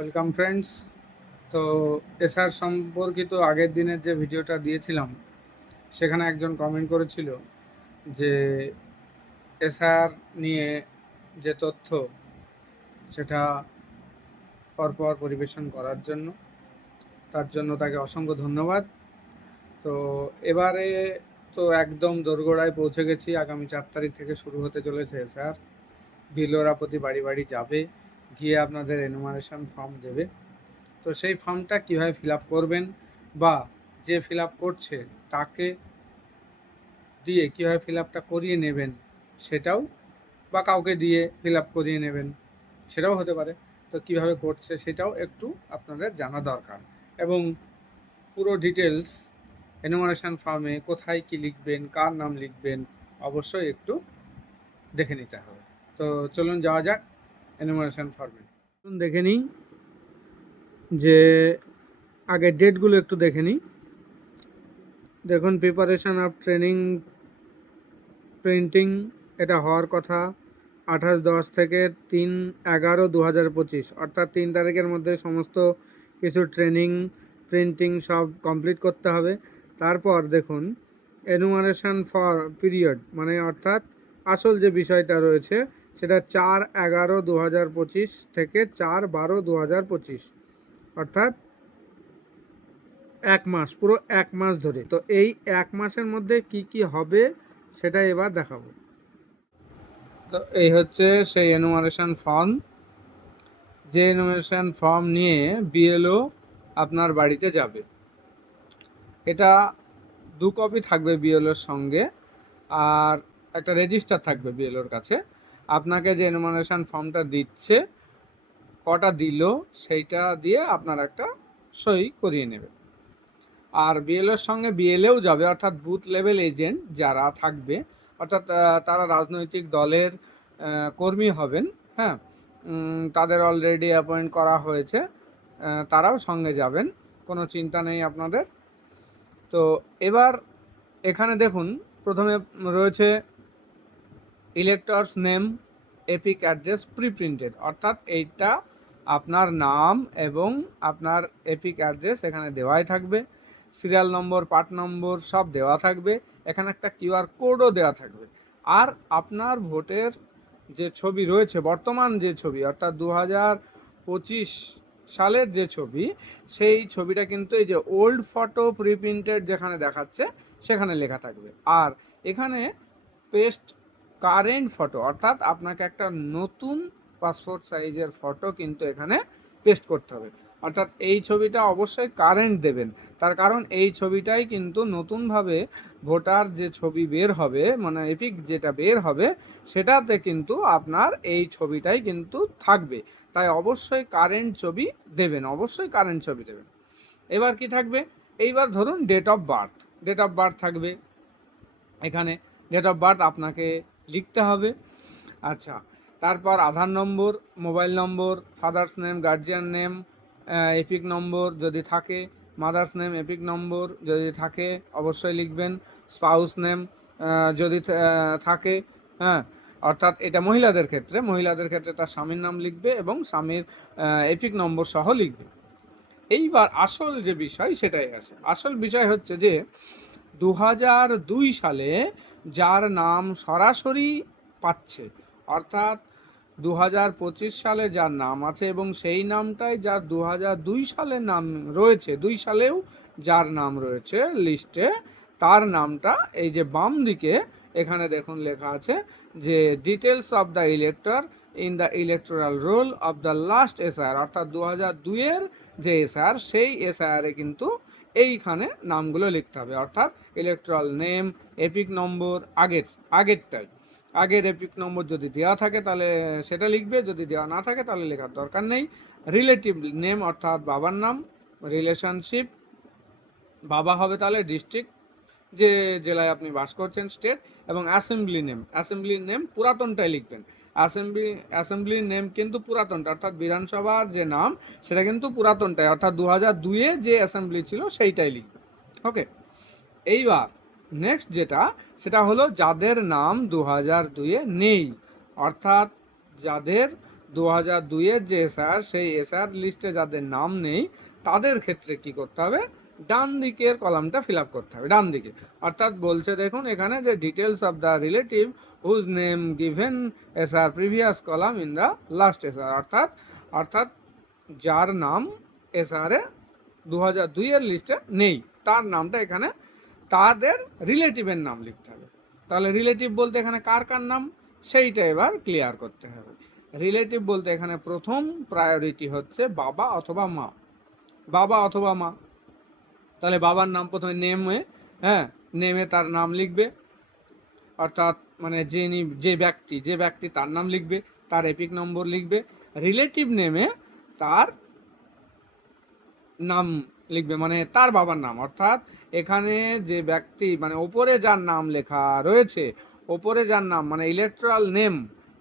Welcome friends. তো SR সম্পর্কিত আগের দিনের যে ভিডিওটা দিয়েছিলাম সেখানে একজন কমেন্ট করেছিল যে এসআর নিয়ে যে তথ্য সেটা পরপর পরিবেশন করার জন্য, তার জন্য তাকে অসংখ্য ধন্যবাদ। তো এবারে তো একদম দোরগোড়ায় পৌঁছে গেছি। আগামী 4 তারিখ থেকে শুরু হতে চলেছে এসআর। বিলরা প্রতি বাড়ি বাড়ি যাবে, গিয়ে আপনাদের এনুমারেশন ফর্ম দেবে। তো সেই ফর্মটা কীভাবে ফিল আপ করবেন বা যে ফিল আপ করছে তাকে দিয়ে কীভাবে ফিল আপটা করিয়ে নেবেন সেটাও, বা কাউকে দিয়ে ফিল আপ করিয়ে নেবেন সেটাও হতে পারে। তো কীভাবে করছে সেটাও একটু আপনাদের জানা দরকার, এবং পুরো ডিটেলস এনুমারেশন ফর্মে কোথায় কি লিখবেন, কার নাম লিখবেন, অবশ্যই একটু দেখে নিতে হবে। তো চলুন যাওয়া যাক এনুমারেশন ফর্মে। দেখে নিই যে আগের ডেটগুলো একটু দেখে নিই। দেখুন, প্রিপারেশান অফ ট্রেনিং প্রিন্টিং এটা হওয়ার কথা 28/10 থেকে 3/11/2025, অর্থাৎ 3 তারিখের মধ্যে সমস্ত কিছু ট্রেনিং প্রিন্টিং সব কমপ্লিট করতে হবে। তারপর দেখুন এনুমারেশন ফর পিরিয়ড, মানে অর্থাৎ আসল যে বিষয়টা রয়েছে সেটা 4/11/2025 থেকে 4/12/2025, অর্থাৎ 1 মাস, পুরো 1 মাস ধরে। তো এই 1 মাসের মধ্যে কি কি হবে সেটা এবার দেখাবো। তো এই হচ্ছে সেই এনুমারেশন ফর্ম, যে এনুমারেশন ফর্ম নিয়ে বিএলও আপনার বাড়িতে যাবে। এটা 2 কপি থাকবে বিএলওর সঙ্গে, আর একটা রেজিস্টার থাকবে বিএলওর কাছে। আপনাকে যে এনুমারেশন ফর্মটা দিচ্ছে, কটা দিল সেইটা দিয়ে আপনার একটা সই করিয়ে নেবে। আর বিএলওর সঙ্গে বিএলএও যাবে, অর্থাৎ বুথ লেভেল এজেন্ট যারা থাকবে, অর্থাৎ তারা রাজনৈতিক দলের কর্মী হবেন। হ্যাঁ, তাদের অলরেডি অ্যাপয়েন্ট করা হয়েছে, তারাও সঙ্গে যাবেন, কোনো চিন্তা নেই আপনাদের। তো এবার এখানে দেখুন, প্রথমে রয়েছে electors name, epic address preprinted, অর্থাৎ এইটা আপনার নাম এবং আপনার এপিক অ্যাড্রেস এখানে দেওয়াই থাকবে। সিরিয়াল নম্বর, পার্ট নম্বর সব দেওয়া থাকবে। এখানে একটা কিউআর কোডও দেওয়া থাকবে। আর আপনার ভোটের যে ছবি রয়েছে, বর্তমান যে ছবি, অর্থাৎ 2025 সালের যে ছবি, সেই ছবিটা কিন্তু এই যে ওল্ড ফটো প্রিপ্রিন্টেড যেখানে দেখাচ্ছে সেখানে লেখা থাকবে। আর এখানে পেস্ট কারেন্ট ফটো, অর্থাৎ আপনাকে একটা নতুন পাসপোর্ট সাইজের ফটো কিন্তু এখানে পেস্ট করতে হবে। অর্থাৎ এই ছবিটা অবশ্যই কারেন্ট দেবেন, তার কারণ এই ছবিটাই কিন্তু নতুনভাবে ভোটার যে ছবি বের হবে, মানে এপিক যেটা বের হবে, সেটাতে কিন্তু আপনার এই ছবিটাই কিন্তু থাকবে। তাই অবশ্যই কারেন্ট ছবি দেবেন, অবশ্যই কারেন্ট ছবি দেবেন। এবার কি থাকবে, এইবার ধরুন date of birth, date of birth থাকবে এখানে। ডেট অফ বার্থ আপনাকে লিখতে হবে। আচ্ছা, তারপর Aadhaar number, mobile number, father's name, guardian name, EPIC number যদি থাকে, মাদার্স নেম, এপিক নম্বর যদি থাকে অবশ্যই লিখবেন। স্পাউস নেম যদি থাকে, হ্যাঁ, অর্থাৎ এটা মহিলাদের ক্ষেত্রে তার স্বামীর নাম লিখবে এবং স্বামীর এপিক নম্বর সহ লিখবে। এইবার আসল যে বিষয় সেটাই আছে। আসল বিষয় হচ্ছে যে 2002 সালে যার নাম সরাসরি পাচ্ছে, অর্থাৎ 2025 সালে যার নাম আছে এবং সেই নামটাই যার 2002 সালে নাম রয়েছে, 2 সালেও যার নাম রয়েছে লিস্টে, তার নামটা এই যে বাম দিকে এখানে দেখুন লেখা আছে যে details of the elector in the electoral role of the last SIR, অর্থাৎ 2002-এর যে এসআইআর, সেই এসআইআরে কিন্তু এইখানে নামগুলো লিখতে হবে। অর্থাৎ ইলেকট্রাল নেম, এপিক নম্বর আগেরটাই, আগের এপিক নম্বর যদি দেওয়া থাকে তাহলে সেটা লিখবে, যদি দেওয়া না থাকে তাহলে লেখার দরকার নেই। রিলেটিভ নেম, অর্থাৎ বাবার নাম, রিলেশনশিপ, বাবা হবে তাহলে ডিস্ট্রিক্ট, যে জেলায় আপনি বাস করছেন, স্টেট, এবং অ্যাসেম্বলির নেম পুরাতনটাই লিখবেন। অ্যাসেম্বলির নেম কিন্তু পুরাতনটা, অর্থাৎ বিধানসভার যে নাম সেটা কিন্তু পুরাতনটাই, অর্থাৎ 2002-এ যে অ্যাসেম্বলি ছিল সেইটাই লিখবেন। ওকে, এইবার নেক্সট যেটা, সেটা হলো যাদের নাম 2002-এ নেই, অর্থাৎ যাদের 2002-এর যে এসআর, সেই এসআর লিস্টে যাদের নাম নেই তাদের ক্ষেত্রে কি করতে হবে, ডান দিকের কলামটা ফিল আপ করতে হবে, ডান দিকে। অর্থাৎ বলছে দেখুন এখানে যে details of the relative whose name given SR previous column in the last SR, অর্থাৎ যার নাম এসআরে 2002-এর লিস্টে নেই তার নামটা এখানে তাদের রিলেটিভের নাম লিখতে হবে। তাহলে রিলেটিভ বলতে এখানে কার কার নাম সেইটা এবার ক্লিয়ার করতে হবে। রিলেটিভ বলতে এখানে প্রথম প্রায়োরিটি হচ্ছে বাবা অথবা মা, বাবা অথবা মা। তাহলে বাবার নাম প্রথমে নেমে, হ্যাঁ, নেমে তার নাম লিখবে, অর্থাৎ মানে যে ব্যক্তি তার নাম লিখবে, তার এপিক নম্বর লিখবে। রিলেটিভ নেমে তার নাম লিখবে, মানে তার বাবার নাম। অর্থাৎ এখানে যে ব্যক্তি মানে ওপরে যার নাম লেখা রয়েছে, ওপরে যার নাম মানে ইলেকট্রাল নেম,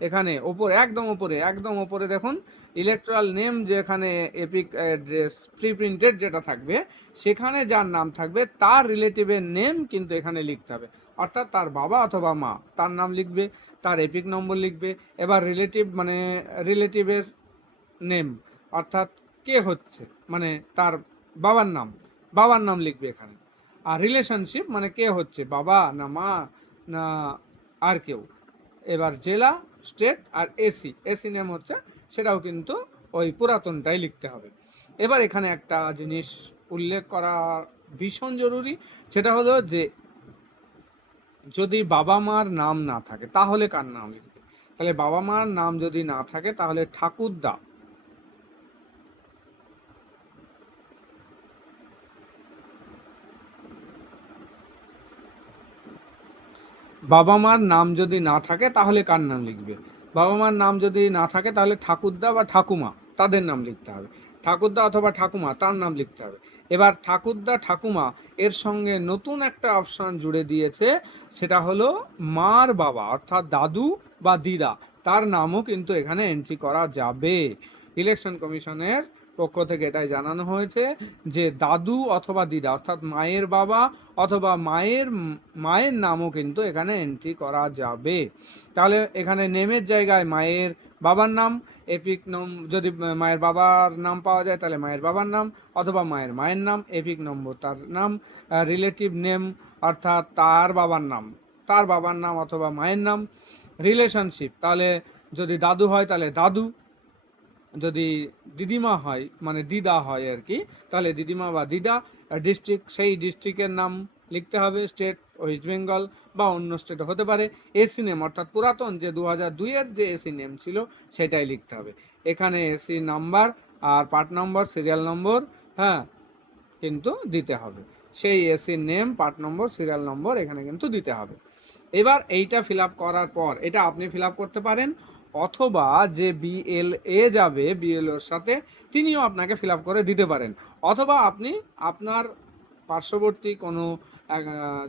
এখানে ওপরে একদম ওপরে দেখুন ইলেকট্রাল নেম, যেখানে এপিক অ্যাড্রেস প্রিপ্রিন্টেড যেটা থাকবে সেখানে যার নাম থাকবে তার রিলেটিভের নেম কিন্তু এখানে লিখতে হবে। অর্থাৎ তার বাবা অথবা মা তার নাম লিখবে, তার এপিক নম্বর লিখবে। এবার রিলেটিভ মানে রিলেটিভের নেম, অর্থাৎ কে হচ্ছে মানে তার বাবার নাম লিখবে এখানে। আর রিলেশনশিপ মানে কে হচ্ছে, বাবা না মা না আর কেউ। এবার জেলা, স্টেট আর এসি নেম হচ্ছে, সেটাও কিন্তু ওই পুরাতনটাই লিখতে হবে। এবার এখানে একটা জিনিস উল্লেখ করা ভীষণ জরুরি, সেটা হলো যে যদি বাবা মার নাম না থাকে তাহলে কার নাম লিখবে। তাহলে বাবা মার নাম যদি না থাকে তাহলে ঠাকুরদা, বাবা মার নাম যদি না থাকে তাহলে কার নাম লিখবে, বাবা মার নাম যদি না থাকে তাহলে ঠাকুরদা বা ঠাকুমা তাদের নাম লিখতে হবে, ঠাকুরদা অথবা ঠাকুমা তার নাম লিখতে হবে। এবার ঠাকুরদা ঠাকুমা এর সঙ্গে নতুন একটা অপশান জুড়ে দিয়েছে, সেটা হলো মার বাবা অর্থাৎ দাদু বা দিদা, তার নামও কিন্তু এখানে এন্ট্রি করা যাবে। ইলেকশন কমিশনের পক্ষ থেকে এটাই জানানো হয়েছে যে দাদু অথবা দিদা অর্থাৎ মায়ের বাবা অথবা মায়ের নামও কিন্তু এখানে এন্ট্রি করা যাবে। তাহলে এখানে নেমের জায়গায় মায়ের বাবার নাম, এপিক নাম যদি মায়ের বাবার নাম পাওয়া যায় তাহলে মায়ের বাবার নাম অথবা মায়ের নাম, এপিক নম্বর তার নাম, রিলেটিভ নেম অর্থাৎ তার বাবার নাম অথবা মায়ের নাম। রিলেশনশিপ তাহলে যদি দাদু হয় তাহলে দাদু, যদি দিদিমা হয় মানে দিদা হয় আর কি, তাহলে দিদিমা বা দিদা। ডিস্ট্রিক্ট সেই ডিস্ট্রিক্টের নাম লিখতে হবে, স্টেট ওয়েস্ট বেঙ্গল বা অন্য স্টেট হতে পারে। এসি নেম অর্থাৎ পুরাতন যে 2002-এর যে এসি নেম ছিল সেটাই লিখতে হবে। এখানে এসি নাম্বার আর পার্ট নম্বর সিরিয়াল নম্বর, হ্যাঁ, কিন্তু দিতে হবে। সেই AC name, part number, serial number এখানে কিন্তু দিতে হবে। এবার এইটা ফিল আপ করার পর এটা আপনি ফিল আপ করতে পারেন, অথবা যে বিএলএ যাবে বিএলওর সাথে তিনিও আপনাকে ফিল আপ করে দিতে পারেন, অথবা আপনি আপনার পার্শ্ববর্তী কোনো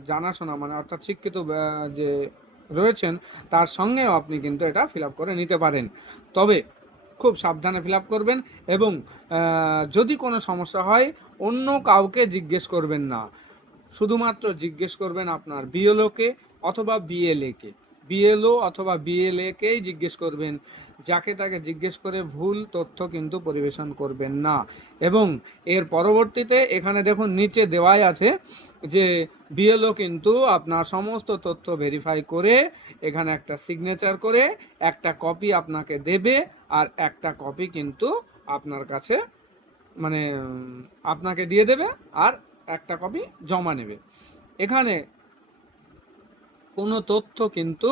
জানাশোনা মানে অর্থাৎ শিক্ষিত যে রয়েছেন তার সঙ্গেও আপনি কিন্তু এটা ফিল আপ করে নিতে পারেন। তবে খুব সাবধানে ফিল আপ করবেন এবং যদি কোনো সমস্যা হয় অন্য কাউকে জিজ্ঞেস করবেন না, শুধুমাত্র জিজ্ঞেস করবেন আপনার বিএলওকে অথবা বিএলও অথবা বিএলএকেই জিজ্ঞেস করবেন। যাকে তাকে জিজ্ঞেস করে ভুল তথ্য কিন্তু পরিবেশন করবেন না। এবং এর পরবর্তীতে এখানে দেখুন নিচে দেওয়াই আছে যে বিএলও কিন্তু আপনার সমস্ত তথ্য ভেরিফাই করে এখানে একটা সিগনেচার করে একটা কপি আপনাকে দেবে, আর একটা কপি কিন্তু আপনার কাছে মানে আপনাকে দিয়ে দেবে, আর একটা কপি জমা নেবে। এখানে কোনো তথ্য কিন্তু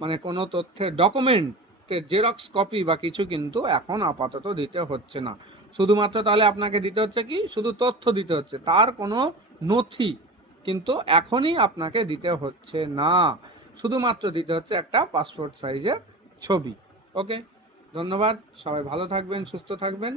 মানে কোনো তথ্যের ডকুমেন্টের জেরক্স কপি বা কিছু কিন্তু এখন আপাতত দিতে হচ্ছে না। শুধুমাত্র তাহলে আপনাকে দিতে হচ্ছে কি, শুধু তথ্য দিতে হচ্ছে, তার কোনো নথি কিন্তু এখনই আপনাকে দিতে হচ্ছে না, শুধুমাত্র দিতে হচ্ছে একটা পাসপোর্ট সাইজের ছবি। ওকে, ধন্যবাদ, সবাই ভালো থাকবেন, সুস্থ থাকবেন।